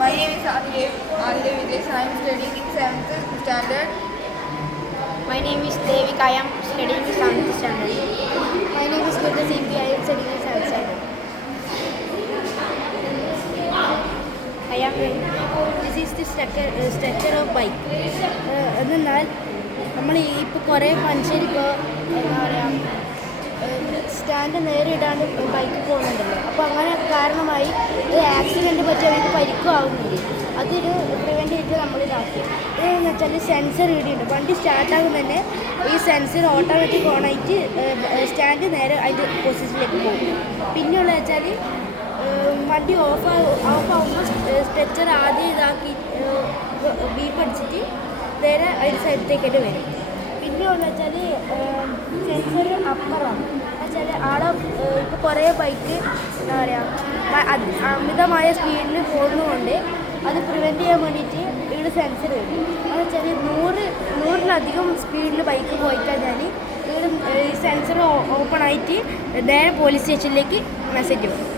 My name is Adidev Videsh. I am studying in 7th standard. My name is Devik. I am studying in 7th standard. My name is Gurda Simpi. I am studying in 7th standard. I am This is the structure of bike. എന്നാൽ നമ്മൾ ഇപ്പോൾ കുറേ മനുഷ്യർ ഇപ്പോൾ എന്താ പറയുക stand നേരെ ഇടാണ്ട് bike പോകുന്നുണ്ടല്ലോ. അപ്പോൾ അങ്ങനെ കാരണമായി ഒരു ആക്സിഡൻറ്റ് പറ്റി അവർക്ക് പരിക്കുമാവുന്നില്ല. അതൊരു പ്രിവെൻറ്റ് ചെയ്തിട്ട് നമ്മളിതാക്കി. ഇതെന്ന് വെച്ചാൽ സെൻസർ ഇടിയുണ്ട്. വണ്ടി സ്റ്റാർട്ടാകും തന്നെ ഈ സെൻസർ ഓട്ടോമാറ്റിക് ഓണായിട്ട് സ്റ്റാൻഡ് നേരെ അതിൻ്റെ പൊസിഷനിലേക്ക് പോകും. പിന്നെയുള്ള വെച്ചാൽ വണ്ടി ഓഫാകുമ്പോൾ സ്ട്രെച്ചർ ആദ്യം ഇതാക്കി ബീപ്പ് അടിച്ചിട്ട് നേരെ അതിൻ്റെ സൈഡിലേക്കായിട്ട് വരും. പിന്നെയുള്ള വെച്ചാൽ സെൻസർ അപ്പറാണ്. വെച്ചാൽ ആളെ ഇപ്പോൾ കുറേ ബൈക്ക് എന്താ പറയുക അമിതമായ സ്പീഡിൽ പോകുന്നതുകൊണ്ട് അത് പ്രിവെൻറ്റ് ചെയ്യാൻ വേണ്ടിയിട്ട് ഇവിടെ സെൻസർ വരും. എന്ന് വെച്ചാൽ നൂറിലധികം സ്പീഡിൽ ബൈക്ക് പോയി കഴിഞ്ഞാൽ ഇവിടെ ഈ സെൻസർ ഓപ്പൺ ആയിട്ട് നേരെ പോലീസ് സ്റ്റേഷനിലേക്ക് മെസ്സേജ് വരും.